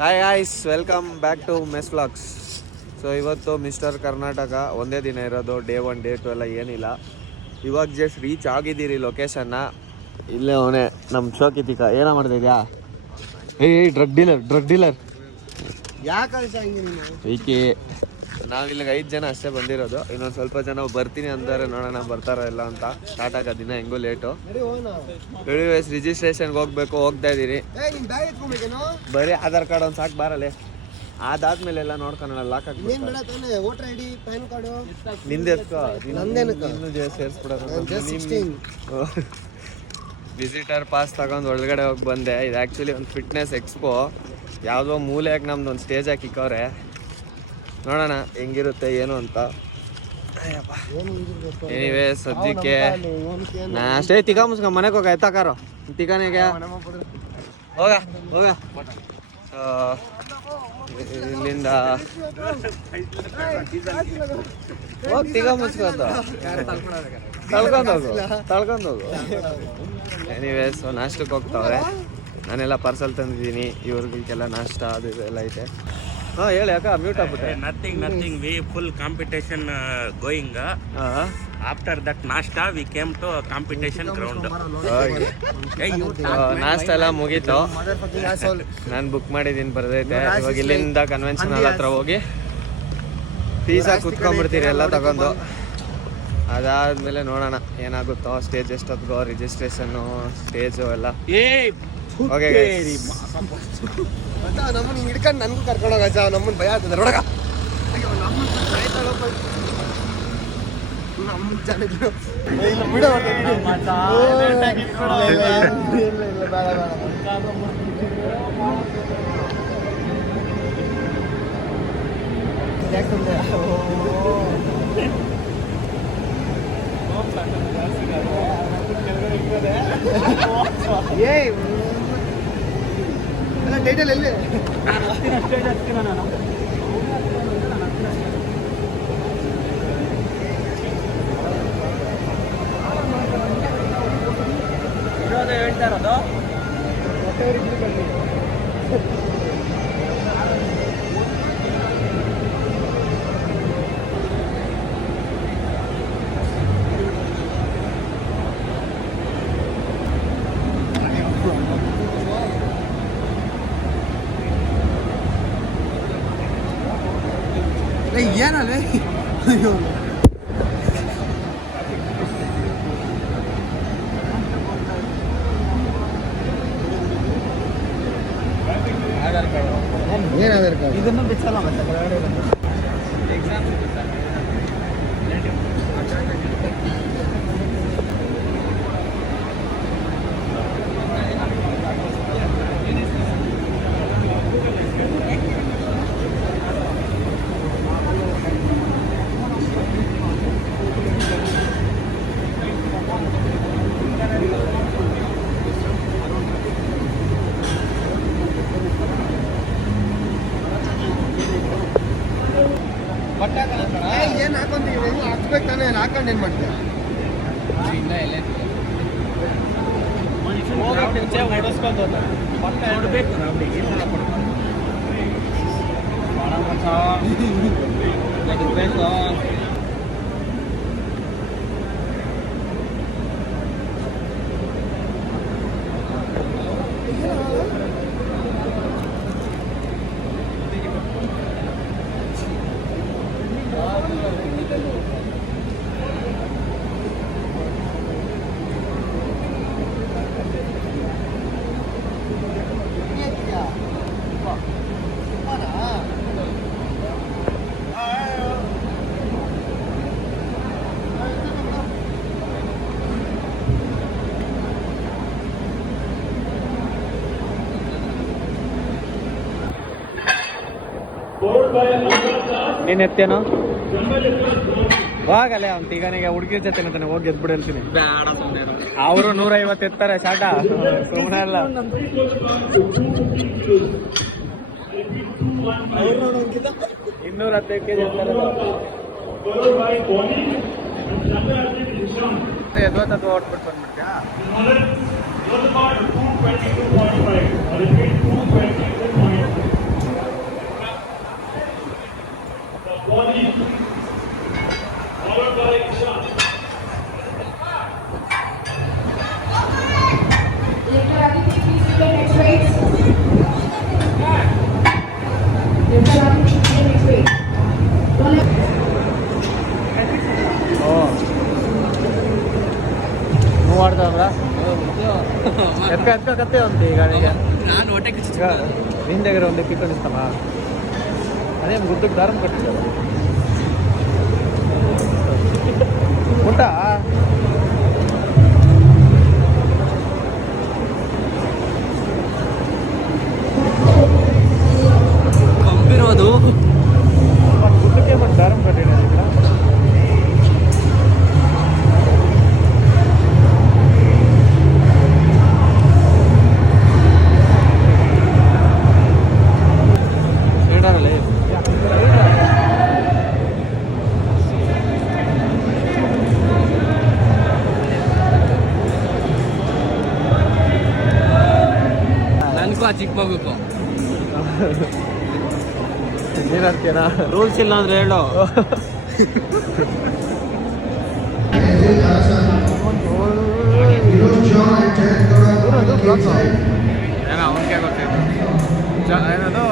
Hi guys, welcome back to mess vlogs. So ಇವತ್ತು mister Karnataka ಒಂದೇ ದಿನ ಇರೋದು. ಡೇ 1 ಡೇ 2 ಎಲ್ಲ ಏನಿಲ್ಲ. ಇವಾಗ ಜಸ್ಟ್ ರೀಚ್ ಆಗಿದ್ದೀರಿ ಲೊಕೇಶನ್ನ. ಇಲ್ಲೇ ಅವನೇ ನಮ್ಮ ಶೋಕಿತಿಕ. ಏನೋ ಮಾಡ್ತಿದ್ಯಾ? ಡ್ರಗ್ ಡೀಲರ್ ಏಕೆ? ನಾವಿಲ್ಲಿಗೆ 5 ಜನ ಅಷ್ಟೇ ಬಂದಿರೋದು. ಇನ್ನೊಂದು ಸ್ವಲ್ಪ ಜನ ಬರ್ತೀನಿ ಅಂದರೆ ನೋಡೋಣ ಬರ್ತಾರೋ ಇಲ್ಲ ಅಂತ. ಸ್ಟಾರ್ಟ್ ಆಗೋ ದಿನ ಹೆಂಗೋ ಲೇಟು. ರಿಜಿಸ್ಟ್ರೇಷನ್ಗೆ ಹೋಗ್ತಾ ಇದ್ದೀರಿ. ಬರೀ ಆಧಾರ್ ಕಾರ್ಡ್ ಒಂದು ಸಾಕು ಬಾರಲ್ಲೇ. ಅದಾದ್ಮೇಲೆ ಎಲ್ಲ ನೋಡ್ಕೊಳ್ಳೋಣ. ಲಾಕ್ ಹಾಕಿ ನಿಂದೆ ಸೇರಿಸ್ಬಿಡೋದು. ವಿಸಿಟರ್ ಪಾಸ್ ತಗೊಂಡು ಒಳಗಡೆ ಹೋಗಿ ಬಂದೆ. ಇದು ಆ್ಯಕ್ಚುಲಿ ಒಂದು ಫಿಟ್ನೆಸ್ ಎಕ್ಸ್ಪೋ. ಯಾವುದೋ ಮೂಲೆಯಾಗಿ ನಮ್ದು ಒಂದು ಸ್ಟೇಜ್ ಹಾಕಿಕ್ಕವ್ರೆ. ನೋಡೋಣ ಹೆಂಗಿರುತ್ತೆ ಏನು ಅಂತ. ಎನಿವೇ ಸದ್ಯಕ್ಕೆ ನಾ ಅಷ್ಟೇ ತಿಕ್ಕ ಮುಸ್ಕ ಮನೆಗೆ ಹೋಗ ಎತ್ತಾಕಾರೋ ತಿಕ್ಕನಿಗೆ ಹೋಗ ಹೋಗ. ಇಲ್ಲಿಂದ ಹೋಗಿ ತಿಕ್ಕ ಮುಸ್ಕೋತ ತಳ್ಕೊಂಡು ಹೋಗು. ಎನಿವೇ ಸೊ ನಾಷ್ಟಕ್ಕೆ ಹೋಗ್ತಾವ್ರೆ. ನಾನೆಲ್ಲ ಪಾರ್ಸಲ್ ತಂದಿದ್ದೀನಿ. ಇವ್ರಿಗೆಲ್ಲ ನಾಷ್ಟ ಅದು ಇದೆಲ್ಲ ಐತೆ. ಹಾಂ ಹೇಳಿ ಅಕ್ಕ, ಮ್ಯೂಟ್ ಆಗ್ಬಿಟ್ಟೆ. Nothing we full competition going. After that nashta we came to competition ground. ನಾಷ್ಟ ಎಲ್ಲ ಮುಗೀತು. ನಾನು ಬುಕ್ ಮಾಡಿದ್ದೀನಿ, ಬರ್ದೈತೆ. ಇವಾಗ ಇಲ್ಲಿಂದ ಕನ್ವೆನ್ಷನ್ ಹಾಲ್ ಹತ್ರ ಹೋಗಿ ಪೀಸಾ ಕುತ್ಕೊಂಡ್ಬಿಡ್ತೀರಿ ಎಲ್ಲ ತಗೊಂಡು. ಅದಾದ್ಮೇಲೆ ನೋಡೋಣ ಏನಾಗುತ್ತೋ. ಸ್ಟೇಜ್ ಎಷ್ಟೊತ್ತಿಗೋ ರಿಜಿಸ್ಟ್ರೇಷನ್ನು ಸ್ಟೇಜು ಎಲ್ಲ. ಓಕೆ ನಮ್ಮನ್ನ ಹಿಡ್ಕೊಂಡು ನನಗೂ ಕರ್ಕೊಂಡೋಗ. ನಮ್ಮನ್ನ ಭಯ ಆಗ್ತದೆ ನೋಡಗ. ಟೈಟಲ್ ಎಲ್ಲಿ ಹೇಳ್ತಾ ಇರೋದು. ಏನಲ್ಲ ಏನ್ ಆಧಾರ್ ಕಾರ್ಡ್ ಇದನ್ನು ಬಿಚ್ಚಲ್ಲ ಮತ್ತೆ ಎಕ್ಸಾಮ್. ಏನ್ ಹಾಕೊಂತೀವಿ ಹಾಕ್ಬೇಕು ತಾನೇ. ಹಾಕೊಂಡು ಏನ್ ಮಾಡ್ತೀವಿ? ನೀನು ಎತ್ತೇನೋ ಹೋಗಲ್ಲ. ಅವ್ನು ತಿಗನಿಗೆ ಹುಡುಗಿರ್ ಜೊತೆ ತಾನೆ ಹೋಗಿ ಎದ್ಬಿಟ್ಟು ಹೇಳ್ತೀನಿ. ಅವರು 150 ಎತ್ತಾರೆ ಶಾಟ. ಸುಮ್ಮನೆ ಅಲ್ಲ. 210 ಕೆಜಿ ಎತ್ತಾರೆ. ಎದ್ವತ್ತು ಓಟ್ಬಿಟ್ಟು ಬಂದ್ಬಿಡ್ತೀಯಾ? దీని దగ్గర ఉండే పిక్కలు ఇస్తామా అదేం గుర్తుకు దారం కట్టించారు ఉంటా పంపిರೋದು ಗುಡ್ಡಕ್ಕೆ ಮತ್ತೆ ದಾರಂ ಕಟ್ಟಿರೋದು ఇక్కడ ಸೇಡಾರಲ್ಲ ನನಗೂ ಆ ಚಿಕ್ಕ ಮಗುಕ್ಕೂ ಏನಾಗ್ತೀನಾ ರೂಲ್ಸ್ ಇಲ್ಲ ಅಂದ್ರೆ ಹೇಳು ಏನೋ ಅವನಿಗೆ ಗೊತ್ತಿತ್ತು ಏನದು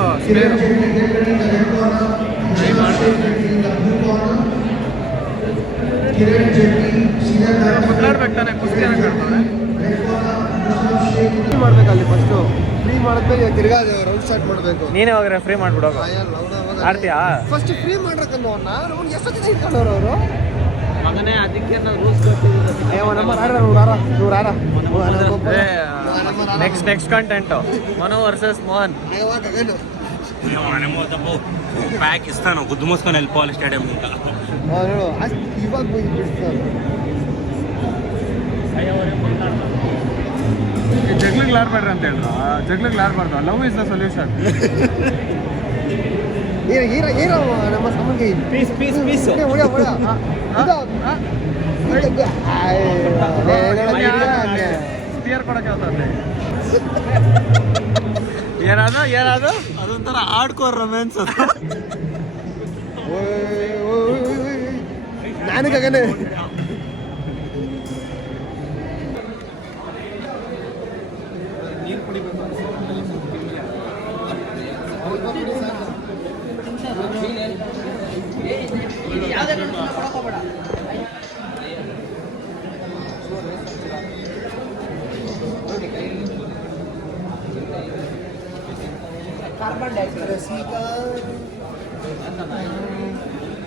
ಮುದ್ದಾಡ್ಬೇಕು ತಾನೆ ಕುಸ್ತಿ ಮಾಡ್ಬೇಕು ಅಲ್ಲಿ ಫಸ್ಟು ಫ್ರೀ ಮಾಡಿದ್ಮೇಲೆ ತಿರ್ಗಾ ರೌಂಡ್ ಸ್ಟಾರ್ಟ್ ಮಾಡಬೇಕು. ನೀನೇ ಹೋಗ್ರೆ ಫ್ರೀ ಮಾಡ್ಬಿಡೋದು ಆಡ್ತೀಯಾ ಫಸ್ಟ್ ಫ್ರೀ ಮಾಡ್ರಕ್ಕಂದು ಅವ್ನು ಎಷ್ಟೊತ್ತಿಗೆ ಇಟ್ಕೊಂಡವ್ರು ಅವರು ಮಗನೇ ಅದಕ್ಕೆ rules next content Manu versus Mohan Pakistan గుద్దు మూసుకొని వెళ్ళిపోవాలి స్టేడియం ఇంకా ಇವಾಗ ಬಿಡ್ತಾರೆ ಜಗ್ಲಿಗೆ ಆಡ್ಬೇಡ್ರಿ ಅಂತ ಹೇಳಿದ್ರು ಜಗ್ಲಿಗೆ ಆಡ್ಬಾರ್ದು love is the solution hero ನಮ್ಮ ಸಮಗೆ ಪೀಸ್ ಪೀಸ್ ಪೀಸ್ ಸ್ಟಿಯರ್ ಕೊಡಕ್ಕೆ ಹೋಗ್ತಾರೆ ಏನಾದ್ರು ಅದೊಂಥರ ಆಡ್ಕೋರ್ ರೊಮ್ಯಾನ್ಸ್ ನಾನು ಗಗನೆ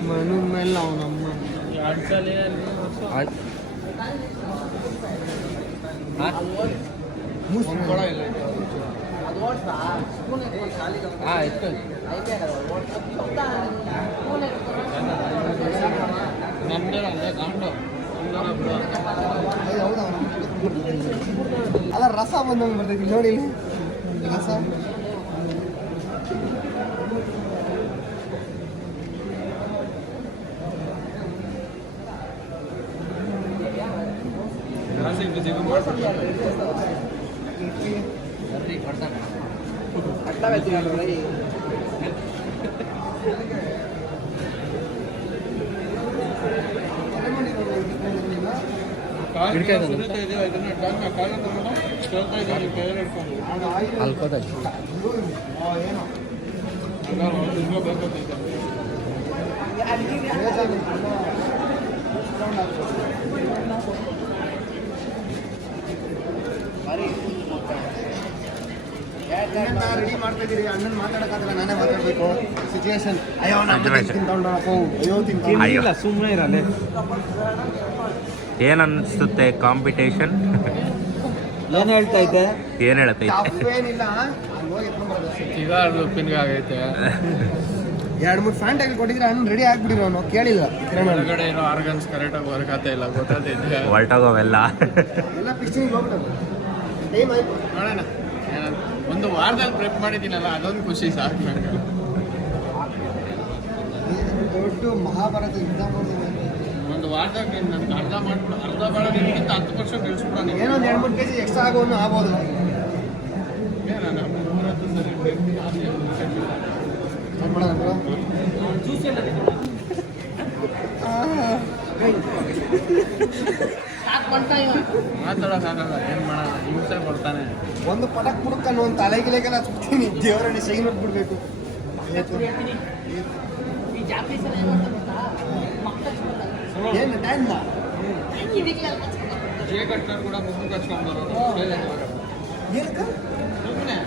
ಮನು ಮೇಲೆ ಅವನಮ್ಮ ಅಲ್ಲ ರಸ ಬಂದಂಗೆ ಬರ್ತೈತಿ ನೋಡಿ ರಸ ರೆಡಿ ಮಾಡ್ತಾ ಇದ್ದೀರಿ ಅಣ್ಣನ್ ಮಾತಾಡಕ್ಕಾಗಲ್ಲ ನಾನೇ ಮಾತಾಡ್ಬೇಕು ಸಿಚುವೇಶನ್ ಅಯ್ಯೋ ಅಯ್ಯೋ ಸುಮ್ಮನೆ ಇರಲ್ಲ ಏನ್ ಅನ್ಸುತ್ತೆ ಕಾಂಪಿಟೇಷನ್ ಏನ್ ಹೇಳ್ತಾ ಇದ್ದೆ ಏನ್ ಹೇಳ್ತೈತೆ ಏನಿಲ್ಲ ಈಗ ಉಪ್ಪಿನಕಾಯಿ ಆಗೈತೆ 2-3 ಫ್ಯಾಂಟ್ ಆಗಿ ಕೊಟ್ಟಿದ್ರೆ ಅಣ್ಣ ರೆಡಿ ಆಗ್ಬಿಟ್ಟಿರೋ ನಾವು ಕೇಳಿಲ್ಲ ಹೊರಗಡೆ ಏನೋ ಆರ್ಗನ್ಸ್ ಕರೆಕ್ಟಾಗಿ ವರ್ಕ್ ಆಗ್ತಾ ಇಲ್ಲ ಗೊತ್ತಾಗ್ತೈತೆ ಹೊರಟೋಗವೆಲ್ಲ ಎಲ್ಲ ಪಿಕ್ಚರಿಂಗ್ ಹೋಗ್ಬಿಟ್ಟು ಟೈಮ್ ಆಯ್ತು ನೋಡೋಣ ಒಂದು ವಾರದಲ್ಲಿ ಪ್ರೆಪ್ ಮಾಡಿದ್ದೀನಲ್ಲ ಅದೊಂದು ಖುಷಿ ಸಾಕು ನನಗೆ ದೊಡ್ಡ ಮಹಾಭಾರತ ಯುದ್ಧ ಮಾಡಿದ್ರೆ ಒಂದು ವಾರದಾಗ ನನಗೆ ಅರ್ಧ ಬೇಡ ನಿನಗಿಂತ 10% ಇಳಿಸ್ಬಿಡೋಣ ಏನೋ 2-3 kg ಎಕ್ಸ್ಟ್ರಾ ಆಗೋನು ಆಗ್ಬೋದು ಮಾತಾಡೋಕ್ಕಾಗಲ್ಲ ಏನು ಮಾಡೋಣ ಹಿಂಸೆ ಕೊಡ್ತಾನೆ ಒಂದು ಪಟಕ್ ಪುಡಕ್ಕನ್ನು ಒಂದು ತಲೆಗಿಲೆಗೆಲ್ಲ ಸುತ್ತೀನಿ ದೇವರನ್ನ ಸೈ ಬಿಡ್ಬೇಕು ಏನು ಟೈಮ್ ಕಟ್ಟರ್ ಕೂಡ ಮುಖ ಕಚ್ಕೊಂಡ್ಬರೋರು ಏನಕ್ಕ ಸುಮ್ಮನೆ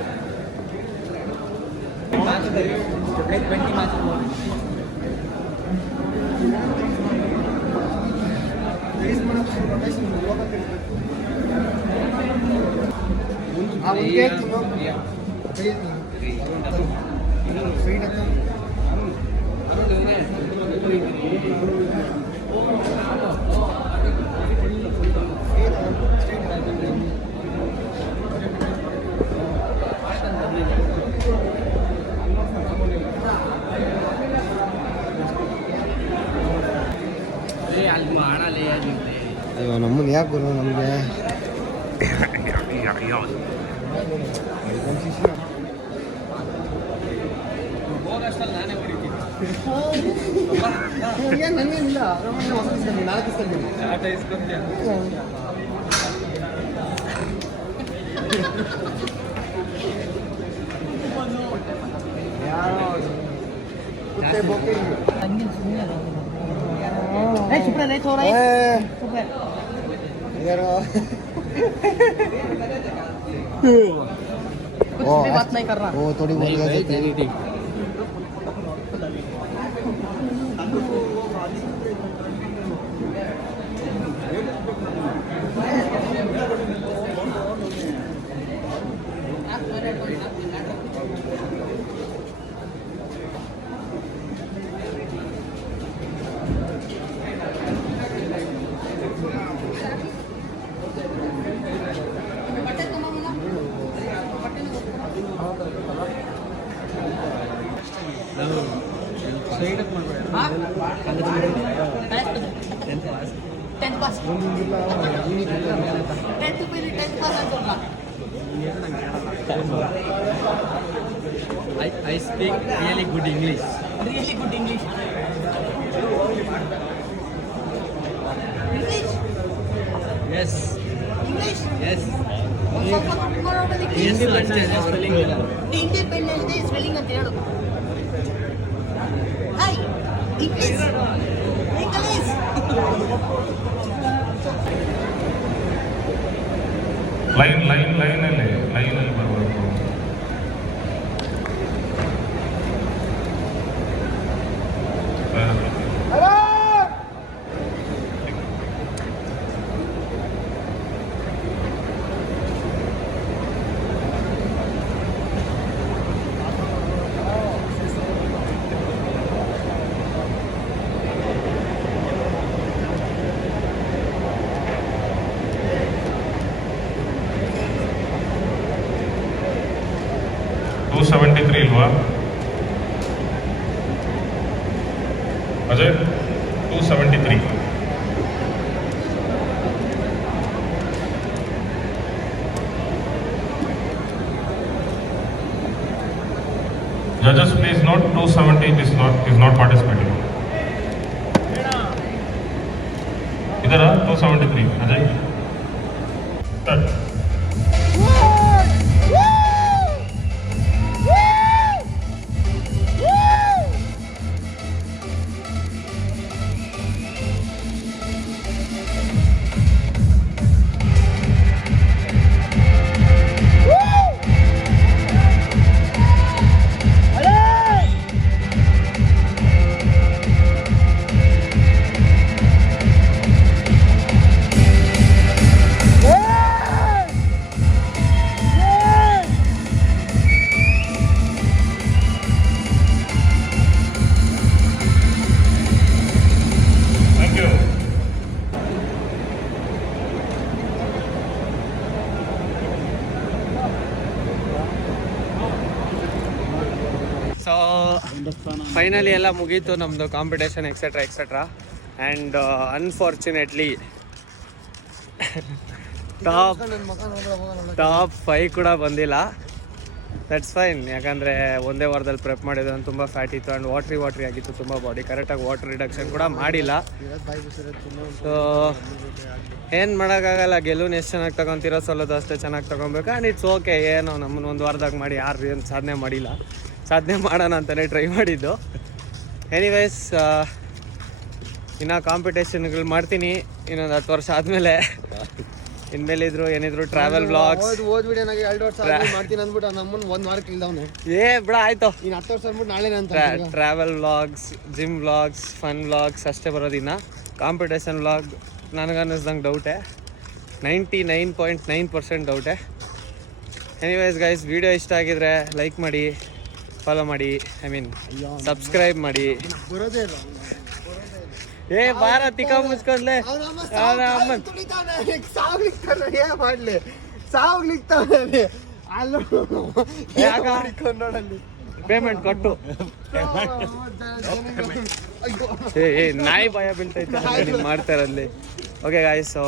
ಅಯ್ಯೋ ನಮ್ಮನ್ನು ಯಾಕೆ ಗುರು ನಮಗೆ ನನಗೇನಿಲ್ಲ ನಾಲ್ಕು बात नहीं करना वो थोड़ी बोल गया I speak really good English. Really good English. English? Yes. English? Yes. English? Independence Day spelling ಅಂತ ಹೇಳು. Hi. English. English. ಲೈನಲ್ಲಿ ಬರಬೇಕು. ಇಲ್ವಾ Ajay? 273. Judges, please note 270 is not participating. Idhar 273. Ajay. Start. So finally ಎಲ್ಲ ಮುಗೀತು ನಮ್ಮದು competition etcetera and unfortunately top 5 ಕೂಡ ಬಂದಿಲ್ಲ. ದಟ್ಸ್ ಫೈನ್, ಯಾಕಂದರೆ ಒಂದೇ ವಾರದಲ್ಲಿ ಪ್ರೆಪ್ ಮಾಡಿದ್ದು ತುಂಬ ಫ್ಯಾಟ್ ಇತ್ತು ಆ್ಯಂಡ್ ವಾಟ್ರಿ ಆಗಿತ್ತು ತುಂಬ ಬಾಡಿ. ಕರೆಕ್ಟಾಗಿ ವಾಟರ್ ರಿಡಕ್ಷನ್ ಕೂಡ ಮಾಡಿಲ್ಲ. ಸೊ ಏನು ಮಾಡೋಕ್ಕಾಗಲ್ಲ, ಗೆಲುವನ್ನ ಎಷ್ಟು ಚೆನ್ನಾಗಿ ತೊಗೊತಿರೋ ಸೋಲೋದು ಅಷ್ಟೇ ಚೆನ್ನಾಗಿ ತೊಗೊಬೇಕು. ಆ್ಯಂಡ್ ಇಟ್ಸ್ ಓಕೆ, ಏನು ನಮ್ಮನ್ನು ಒಂದು ವಾರದಾಗ ಮಾಡಿ ಯಾರು ಏನು ಸಾಧನೆ ಮಾಡಿಲ್ಲ, ಸಾಧನೆ ಮಾಡೋಣ ಅಂತಲೇ ಟ್ರೈ ಮಾಡಿದ್ದು. ಎನಿವೇಸ್ ಇನ್ನು ಕಾಂಪಿಟೇಷನ್ಗಳು ಮಾಡ್ತೀನಿ ಇನ್ನೊಂದು 10 ವರ್ಷ ಆದಮೇಲೆ. ಇನ್ಮೇಲೆ ಏನಿದ್ರು ಟ್ರಾವೆಲ್ ವ್ಲಾಗ್ಸ್ ಓದ್ ವಿಡಿಯೋನಾಗ 2 ವರ್ಷ ಆದ್ಮೇಲೆ ಮಾಡ್ತೀನಿ ಅಂದ್ಬಿಟ್ಟು ನಮ್ಮನ್ನ 1 ವಾರಕ್ಕೆ ಇಲ್ದವನೆ ಏ ಬಿಡ ಆಯ್ತು. ಇನ್ನು 10 ವರ್ಷ ಅಂದ್ಬಿಟ್ಟು ನಾಳೆ ಅಂತ travel vlogs, gym vlogs, fun vlogs ಅಷ್ಟೇ ಬರೋದಿನ್ನ. ಕಾಂಪಿಟೇಷನ್ ವ್ಲಾಗ್ ನನಗನ್ನಿಸ್ದಂಗೆ ಡೌಟೇ, 99.9% ಡೌಟೇ. ಎನಿವೇಸ್ ಗೈಸ್, ವಿಡಿಯೋ ಇಷ್ಟ ಆಗಿದ್ರೆ ಲೈಕ್ ಮಾಡಿ, ಫಾಲೋ ಮಾಡಿ, ಸಬ್ಸ್ಕ್ರೈಬ್ ಮಾಡಿ. ಬರೋದೇ ಇಲ್ಲ ಏ ಬಾರ ತಿಕ್ಕ ಮುಚ್ಕೊಂಡ್ಲೆ ಸಾವ್ಲಿಕ್ತಾನೆ ಪೇಮೆಂಟ್ ಕೊಟ್ಟು ಏ ನಾಯಿ ಭಯ ಬೀಳ್ತೈತೆ ಮಾಡ್ತಾರಲ್ಲಿ. ಓಕೆ ಗಾಯ್ಸ್, ಸೊ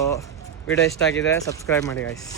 ವಿಡಿಯೋ ಇಷ್ಟ ಆಗಿದೆ ಸಬ್ಸ್ಕ್ರೈಬ್ ಮಾಡಿ ಗಾಯ್ಸ್.